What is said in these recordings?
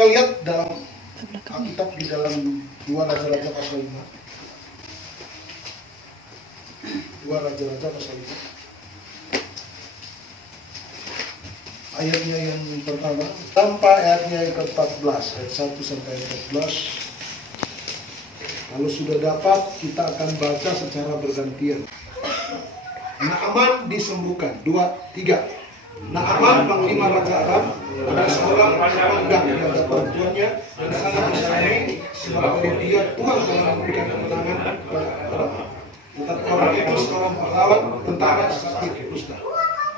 Kita lihat dalam Alkitab di dalam 2 Raja-Raja pasal 5. 2 Raja-Raja pasal 5. Ayatnya yang pertama sampai ayatnya yang ke-14, ayat 1 sampai ayat 14. Kalau sudah dapat, kita akan baca secara bergantian. Naaman disembuhkan. 2, 3. Naaman, panglima Raja Aram, ada seorang pandang di hadapan tuannya dan sangat disayangi, sebab oleh dia Tuhan telah memberikan kemenangan kepada Aram. Tetapi orang itu seorang pahlawan tentara sakit kusta.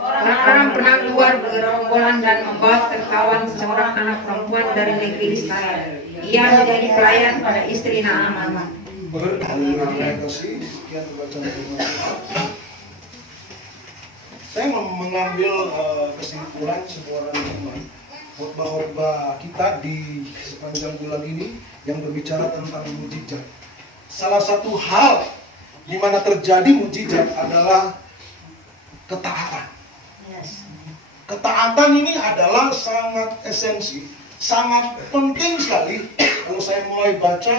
Orang-orang pernah keluar bergerombolan dan membawa tertawan seorang anak perempuan dari negeri Israel. Ia menjadi pelayan pada istri Naaman. Terima kasih. Sekian bacaan firman Tuhan. Saya mengambil kesimpulan sebuah renungan khotbah kita di sepanjang bulan ini yang berbicara tentang mujizat. Salah satu hal di mana terjadi mujizat adalah ketaatan. Ketaatan ini adalah sangat esensi, sangat penting sekali. Kalau saya mulai baca,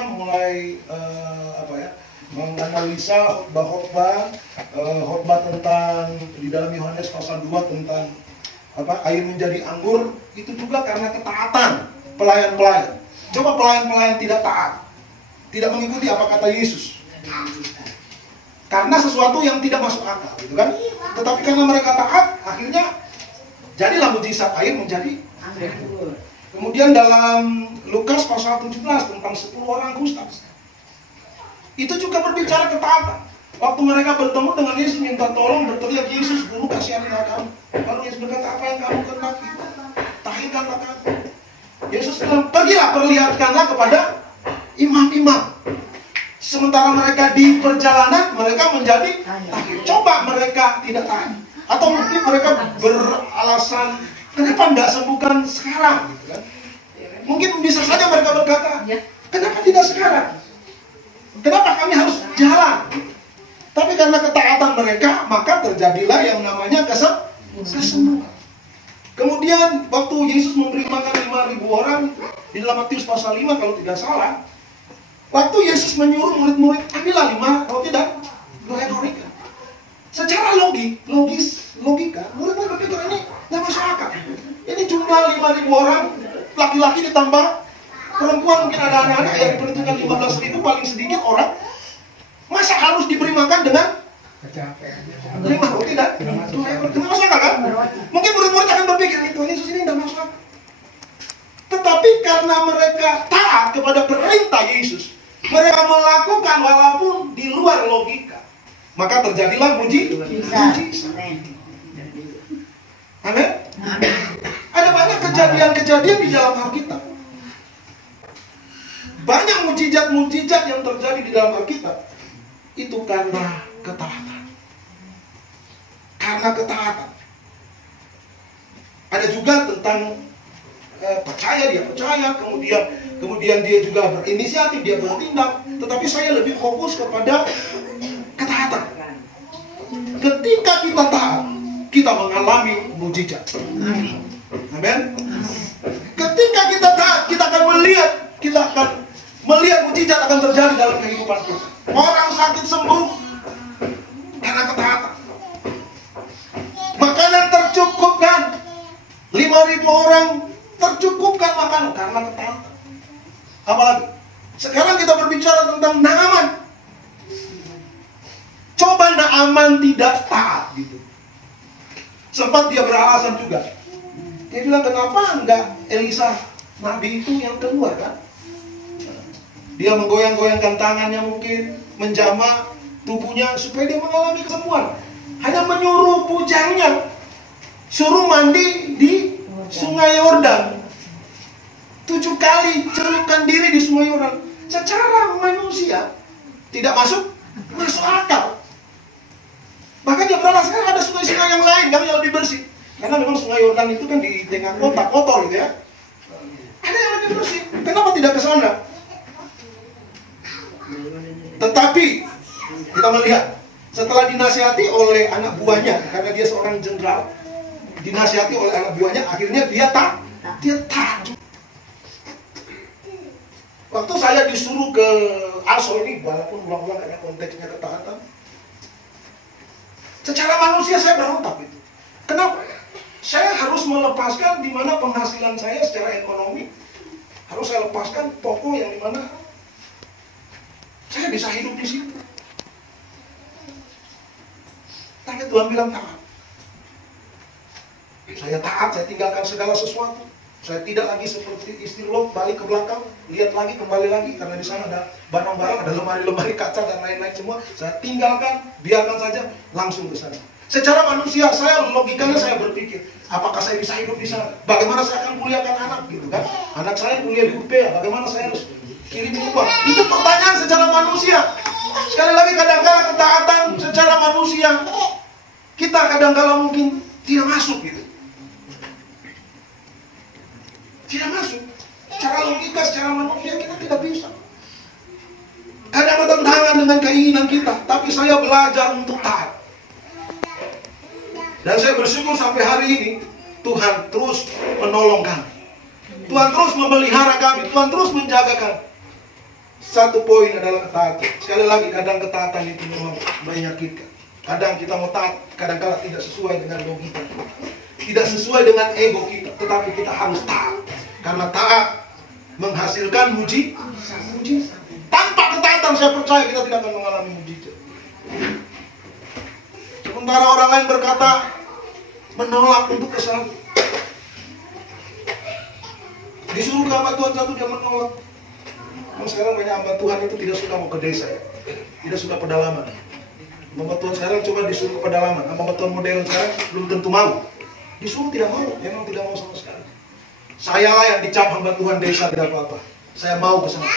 menganalisa khotbah tentang di dalam Yohanes pasal 2 tentang air menjadi anggur, itu juga karena ketaatan pelayan-pelayan. Coba pelayan-pelayan tidak taat, tidak mengikuti apa kata Yesus, karena sesuatu yang tidak masuk akal, gitu kan? Tetapi karena mereka taat, akhirnya jadilah mujizat air menjadi anggur. Kemudian dalam Lukas pasal 17 tentang 10 orang kusta, itu juga berbicara ketaatan. Waktu mereka bertemu dengan Yesus minta tolong, berteriak, Yesus, Guru kasihanilah kami. Lalu Yesus berkata, apa yang kamu kehendaki? Tahirkanlah kami. Yesus bilang, pergilah, perlihatkanlah kepada imam-imam. Sementara mereka di perjalanan, mereka menjadi tahir. Coba mereka tidak tahan, atau mungkin mereka beralasan, kenapa tidak sembuhkan sekarang? Gitu kan? Mungkin bisa saja mereka berkata, kenapa tidak sekarang? Kenapa kami harus jalan? Tapi karena ketaatan mereka, maka terjadilah yang namanya kesembuhan. Kemudian waktu Yesus memberi makan 5.000 orang di dalam Matius pasal 5 kalau tidak salah, waktu Yesus menyuruh murid-murid, ambillah 5 roti dan 2 ekor ikan. Secara logika, murid-murid berpikir ini tidak masuk akal. Ini jumlah 5.000 orang, laki-laki ditambah perempuan, mungkin ada anak-anak yang diperhitungkan 15.000 paling sedikit orang. Masa harus diberi makan dengan 5 roti dan 2 ekor? Tidak masuk akal kan? Mungkin murid-murid akan berpikir, Tuhan Yesus ini tidak masuk akal. Tetapi karena mereka taat kepada perintah Yesus, mereka melakukan walaupun di luar logika, maka terjadilah mujizat. Amin. Ada banyak kejadian-kejadian di dalam Alkitab. Banyak mujizat-mujizat yang terjadi di dalam Alkitab itu karena ketaatan. Karena ketaatan. Ada juga tentang dia percaya, kemudian dia juga berinisiatif, dia bertindak. Tetapi saya lebih fokus kepada ketaatan. Ketika kita taat, kita mengalami mujizat. Amin. Ketika kita taat, kita akan melihat mujizat akan terjadi dalam kehidupan kita. Orang sakit sembuh karena ketaatan. Makanan tercukupkan, 5.000 orang tercukupkan makanan karena ketaatan. Apalagi sekarang kita berbicara tentang Naaman. Coba Naaman tidak taat gitu. Sempat dia beralasan juga. Dia bilang, kenapa enggak Elisa Nabi itu yang keluar kan? Dia menggoyang-goyangkan tangannya mungkin, menjamah tubuhnya supaya dia mengalami kesembuhan. Hanya menyuruh bujangnya suruh mandi di Sungai Yordan. 7 kali celupkan diri di Sungai Yordan. Secara manusia tidak masuk akal. Bahkan dia beralasan ada sungai-sungai yang lain kan yang lebih bersih. Karena memang Sungai Yordan itu kan di tengah kota kotor gitu ya. Ada yang lebih bersih. Kenapa tidak ke sana? Tetapi kita melihat setelah dinasihati oleh anak buahnya, karena dia seorang jenderal, dinasihati oleh anak buahnya, akhirnya dia taat. Waktu saya disuruh ke ASO ini, walaupun ulang-ulang karena konteksnya ketaatan, secara manusia saya berontak gitu. Kenapa? Saya harus melepaskan di mana penghasilan saya secara ekonomi, harus saya lepaskan toko yang di mana saya bisa hidup di situ. Tapi Tuhan bilang taat. Saya taat, saya tinggalkan segala sesuatu. Saya tidak lagi seperti istri Lot, balik ke belakang, lihat lagi, kembali lagi, karena di sana ada barang-barang, ada lemari-lemari kaca dan lain-lain semua. Saya tinggalkan, biarkan saja, langsung ke sana. Secara manusia, logikanya saya berpikir, apakah saya bisa hidup di sana? Bagaimana saya akan kuliahkan anak, gitu kan? Anak saya kuliah di UPA, bagaimana saya harus kirim uang? Itu pertanyaan secara manusia. Sekali lagi, kadang-kadang ketaatan secara manusia, kita kadang-kadang mungkin tidak masuk gitu. Tidak masuk. Secara logika, secara manusia kita tidak bisa. Kadang bertentangan dengan keinginan kita, tapi saya belajar untuk taat. Dan saya bersyukur sampai hari ini Tuhan terus menolong kami. Tuhan terus memelihara kami, Tuhan terus menjaga kami. Satu poin adalah ketaatan. Sekali lagi, kadang ketaatan itu memang menyakitkan. Kadang kita mau taat, kadang-kadang tidak sesuai dengan logika, tidak sesuai dengan ego kita, tetapi kita harus taat. Karena taat menghasilkan mujizat. Tanpa ketaatan saya percaya kita tidak akan mengalami mujizat. Sementara orang lain berkata menolak untuk kesalahan. Disuruh ke hamba Tuhan satu, dia menolak. Sekarang banyak hamba Tuhan itu tidak suka mau ke desa ya. Tidak suka pedalaman. Hamba Tuhan sekarang coba disuruh ke pedalaman. Hamba Tuhan modern sekarang belum tentu mau. Disuruh tidak mau, memang tidak mau sama sekali. Saya lah yang dicap hamba Tuhan desa tidak apa-apa. Saya mau ke sana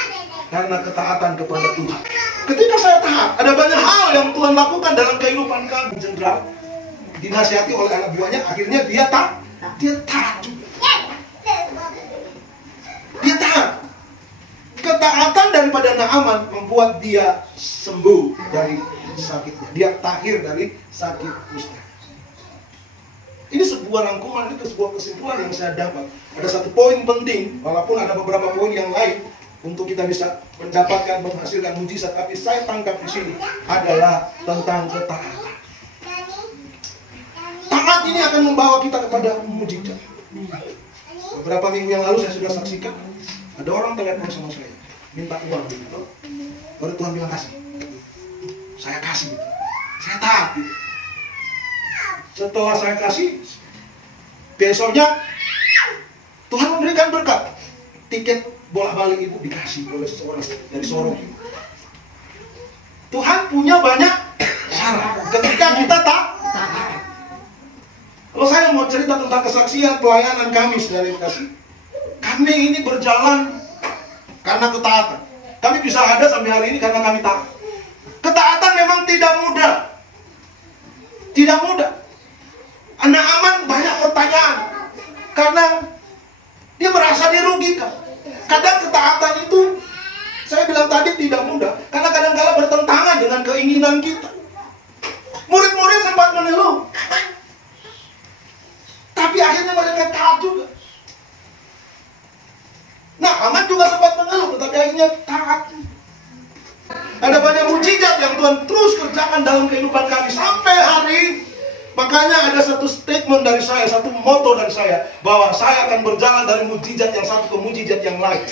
karena ketaatan kepada Tuhan. Ketika saya taat, ada banyak hal yang Tuhan lakukan dalam kehidupan kami. Jenderal dinasihati oleh anak buahnya, akhirnya dia taat juga. Dia taat. Ketaatan daripada Naaman membuat dia sembuh dari sakitnya. Dia tahir dari sakit kusta. Ini sebuah rangkuman, itu sebuah kesimpulan yang saya dapat. Ada satu poin penting, walaupun ada beberapa poin yang lain untuk kita bisa mendapatkan, menghasilkan mujizat, tapi saya tangkap di sini adalah tentang ketaatan. Taat ini akan membawa kita kepada mujizat. Beberapa minggu yang lalu saya sudah saksikan, ada orang telepon sama saya, minta uang gitu. Baru Tuhan bilang kasih. Saya kasih gitu. Saya taat gitu. Setelah saya kasih, besoknya Tuhan memberikan berkat. Tiket bolak-balik ibu dikasih oleh seseorang dari Sorong. Tuhan punya banyak cara ketika kita taat. Kalau saya mau cerita tentang kesaksian pelayanan kami, saudara yang kasih, kami ini berjalan karena ketaatan. Kami bisa ada sampai hari ini karena kami taat. Ketaatan memang tidak mudah. Tidak mudah. Naaman banyak pertanyaan karena dia merasa dirugikan. Kadang ketaatan itu, saya bilang tadi, tidak mudah karena kadang-kadang bertentangan dengan keinginan kita. Murid-murid sempat mengeluh, tapi akhirnya mereka taat juga. Naaman juga sempat mengeluh, tetapi akhirnya taat. Ada banyak mujizat yang Tuhan terus kerjakan dalam kehidupan kami sampai hari ini. Makanya ada satu statement dari saya, satu motto dari saya, bahwa saya akan berjalan dari mujizat yang satu ke mujizat yang lain.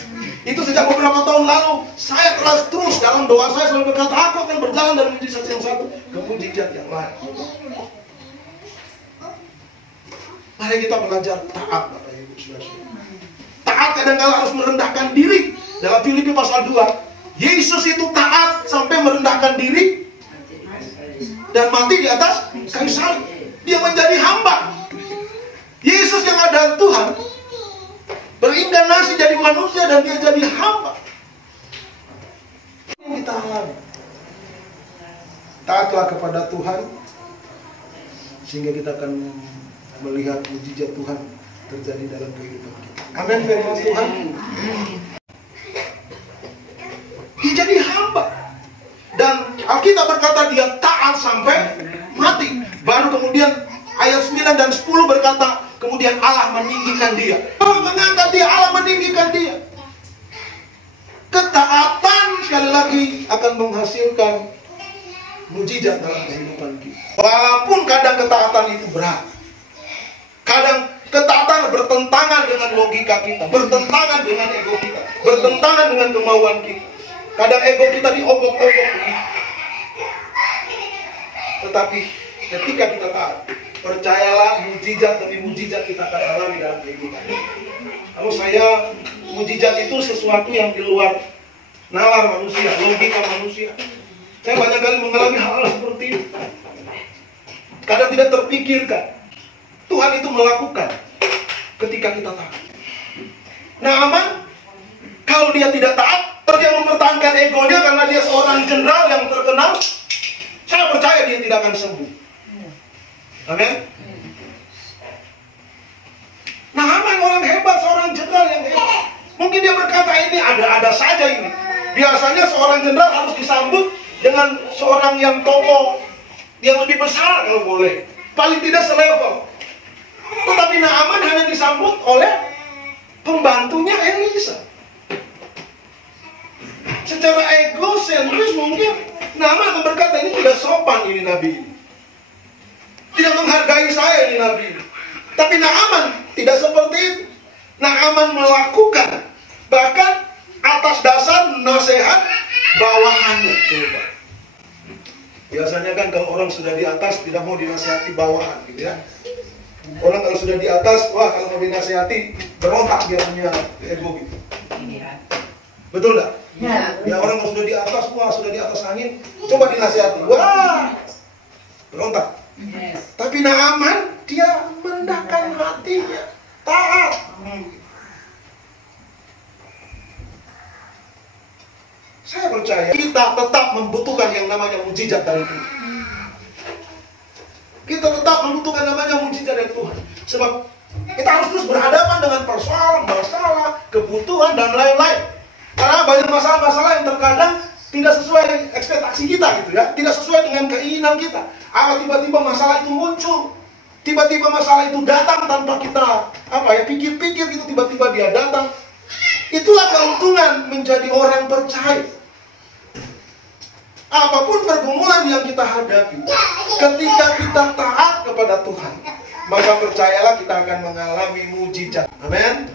Itu sejak beberapa tahun lalu, saya terus dalam doa saya selalu berkata, aku akan berjalan dari mujizat yang satu ke mujizat yang lain. Mari kita belajar taat, Bapak Ibu Saudara. Taat kadang-kadang harus merendahkan diri. Dalam Filipi pasal 2, Yesus itu taat sampai merendahkan diri dan mati di atas kayu salib. Dia menjadi hamba. Yesus yang adalah Tuhan berinkarnasi jadi manusia dan dia jadi hamba. Ini kita alami. Taatlah kepada Tuhan sehingga kita akan melihat mujizat Tuhan terjadi dalam kehidupan kita. Amin, firman Tuhan. Dia jadi hamba. Dan Alkitab berkata dia taat sampai mati. Baru kemudian ayat 9 dan 10 berkata, kemudian Allah meninggikan dia. Allah mengangkat dia, Allah meninggikan dia. lagi akan menghasilkan mujizat dalam kehidupan kita. Walaupun kadang ketaatan itu berat. Kadang ketaatan bertentangan dengan logika kita, bertentangan dengan ego kita, bertentangan dengan kemauan kita. Kadang ego kita diobok-obok. Tetapi ketika kita taat, percayalah mujizat demi mujizat kita akan alami dalam kehidupan. Kalau saya, mujizat itu sesuatu yang di luar nalar manusia, logika manusia. Saya banyak kali mengalami hal seperti itu. Kadang tidak terpikirkan. Tuhan itu melakukan ketika kita taat. Naaman, kalau dia tidak taat, dia mempertahankan egonya karena dia seorang jenderal yang terkenal. Saya percaya dia tidak akan sembuh. Amin. Naaman orang hebat, seorang jenderal yang hebat. Mungkin dia berkata ini ada-ada saja ini. Biasanya seorang jenderal harus disambut dengan seorang yang tokoh yang lebih besar kalau boleh. Paling tidak selevel. Tetapi Naaman hanya disambut oleh pembantunya Elisa. Secara egosentris mungkin Naaman akan berkata ini tidak sopan ini nabi ini. Tidak menghargai saya ini nabi ini. Tapi Naaman tidak seperti itu. Naaman melakukan bahkan atas dasar nasihat bawahannya. Coba. Biasanya kan kalau orang sudah di atas tidak mau dinasihati bawahan gitu ya. Orang kalau sudah di atas, wah kalau mau dinasihati berontak dia punya ego gitu. Betul enggak? Ya orang kalau sudah di atas, wah sudah di atas angin, coba dinasihati, wah berontak. Tapi Naaman dia merendahkan hatinya, taat. Saya percaya kita tetap membutuhkan yang namanya mujizat dari Tuhan. Kita tetap membutuhkan namanya mujizat dari Tuhan. Sebab kita harus terus berhadapan dengan persoalan, masalah, kebutuhan, dan lain-lain. Karena banyak masalah-masalah yang terkadang tidak sesuai dengan ekspektasi kita gitu ya. Tidak sesuai dengan keinginan kita. Tiba-tiba masalah itu muncul. Tiba-tiba masalah itu datang tanpa kita pikir-pikir gitu, tiba-tiba dia datang. Itulah keuntungan menjadi orang percaya. Apapun pergumulan yang kita hadapi, ketika kita taat kepada Tuhan, maka percayalah kita akan mengalami mujizat. Amin.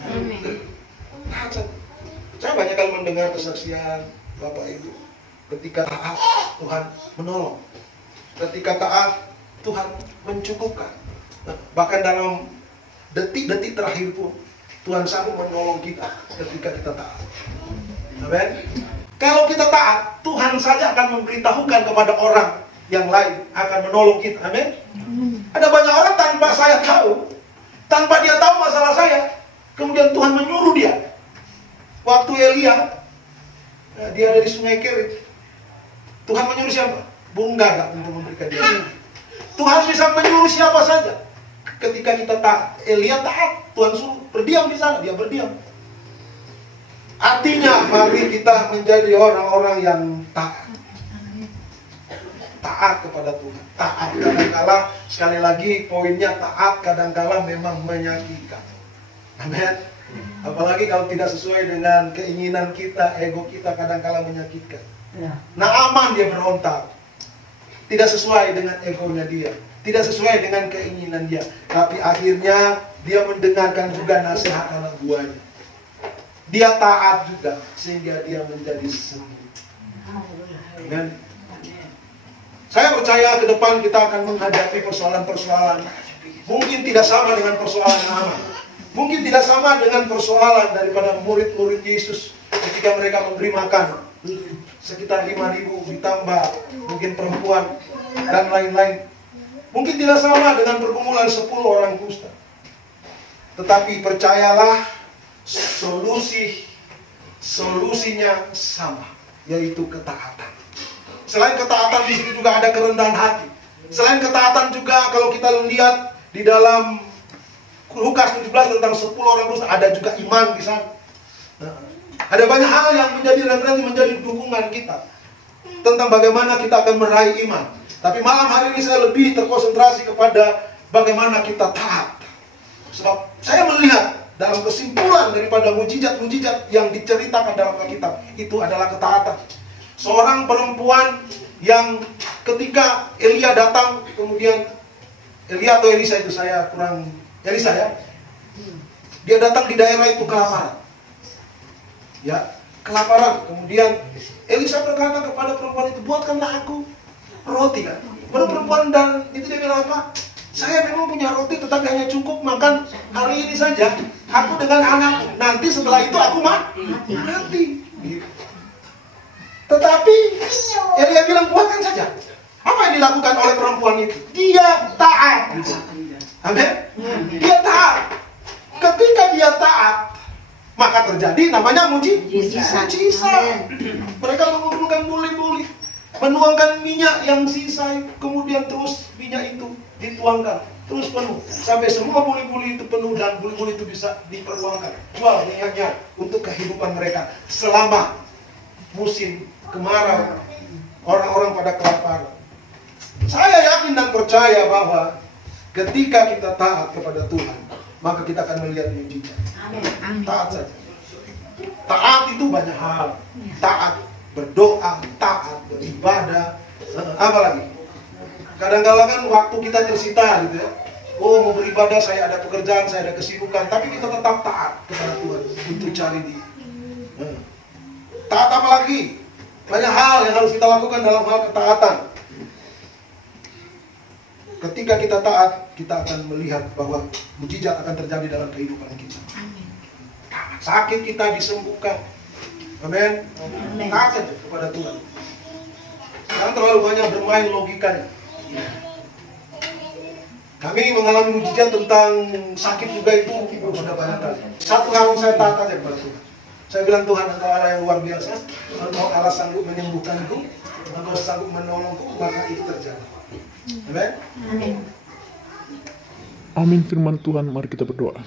Saya banyak kali mendengar kesaksian Bapak Ibu. Ketika taat, Tuhan menolong. Ketika taat, Tuhan mencukupkan. Bahkan dalam detik-detik terakhir pun, Tuhan sanggup menolong kita ketika kita taat. Amin. Kalau kita taat, Tuhan saja akan memberitahukan kepada orang yang lain akan menolong kita. Amin. Ada banyak orang tanpa saya tahu, tanpa dia tahu masalah saya, kemudian Tuhan menyuruh dia. Waktu Elia, dia ada di Sungai Kerit, Tuhan menyuruh siapa? Burung gagak untuk memberikan dia. Tuhan bisa menyuruh siapa saja. Ketika kita taat, Elia taat, Tuhan suruh berdiam di sana, dia berdiam. Artinya, mari kita menjadi orang-orang yang taat. Taat kepada Tuhan. Taat kadangkala, sekali lagi poinnya taat kadangkala memang menyakitkan. Amin. Apalagi kalau tidak sesuai dengan keinginan kita, ego kita kadangkala menyakitkan. Naaman dia berontak. Tidak sesuai dengan egonya dia. Tidak sesuai dengan keinginan dia. Tapi akhirnya dia mendengarkan juga nasihat anak buahnya. Dia taat juga sehingga dia menjadi sembuh. Dan saya percaya ke depan kita akan menghadapi persoalan-persoalan. Mungkin tidak sama dengan persoalan Naaman. Mungkin tidak sama dengan persoalan daripada murid-murid Yesus ketika mereka memberi makan. Sekitar 5.000 ditambah mungkin perempuan dan lain-lain. Mungkin tidak sama dengan pergumulan 10 orang kusta. Tetapi percayalah, solusinya sama, yaitu ketaatan. Selain ketaatan di situ juga ada kerendahan hati. Selain ketaatan juga kalau kita lihat di dalam Lukas 17 tentang 10 orang kusta, ada juga iman di sana. Nah, ada banyak hal yang menjadi dukungan kita tentang bagaimana kita akan meraih iman. Tapi malam hari ini saya lebih terkonsentrasi kepada bagaimana kita taat. Sebab saya melihat dalam kesimpulan daripada mujizat-mujizat yang diceritakan dalam Alkitab, itu adalah ketaatan. Seorang perempuan yang ketika Elia datang, kemudian Elia atau Elisa itu saya kurang, Elisa ya, dia datang di daerah itu kelaparan, ya kelaparan. Kemudian Elisa berkata kepada perempuan itu, buatkanlah aku roti kan. Baru perempuan dan itu dia bilang apa? Saya memang punya roti tetapi hanya cukup makan hari ini saja. Aku dengan anak, nanti setelah itu aku mati. Gitu. Tetapi Elia bilang buatkan saja. Apa yang dilakukan oleh perempuan itu? Dia taat. Amin. Dia taat. Ketika dia taat, maka terjadi namanya mujizat. Mereka mengumpulkan buli-buli, menuangkan minyak yang sisa, kemudian terus minyak itu dituangkan terus penuh sampai semua buli-buli itu penuh dan buli-buli itu bisa diperluangkan, jual minyaknya untuk kehidupan mereka selama musim kemarau, orang-orang pada kelaparan. Saya yakin dan percaya bahwa ketika kita taat kepada Tuhan, maka kita akan melihat mujizat. Taat saja. Taat itu banyak hal. Taat berdoa, taat beribadah, apa lagi? Kadang-kadang kan waktu kita tersita gitu ya. Oh, mau beribadah, saya ada pekerjaan, saya ada kesibukan, tapi kita tetap taat kepada Tuhan untuk cari Dia. Taat apa lagi? Banyak hal yang harus kita lakukan dalam hal ketaatan. Ketika kita taat, kita akan melihat bahwa mujizat akan terjadi dalam kehidupan kita. Sakit kita disembuhkan. Amin. Taat saja kepada Tuhan. Jangan terlalu banyak bermain logikanya. Kami mengalami mujizat tentang sakit juga itu sudah banyak kali. Satu hal saya taat aja kepada Tuhan. Saya bilang, Tuhan, Engkau Allah yang luar biasa. Engkau Allah sanggup menyembuhkanku, Engkau sanggup menolongku, maka itu terjadi. Amin. Amin firman Tuhan, mari kita berdoa.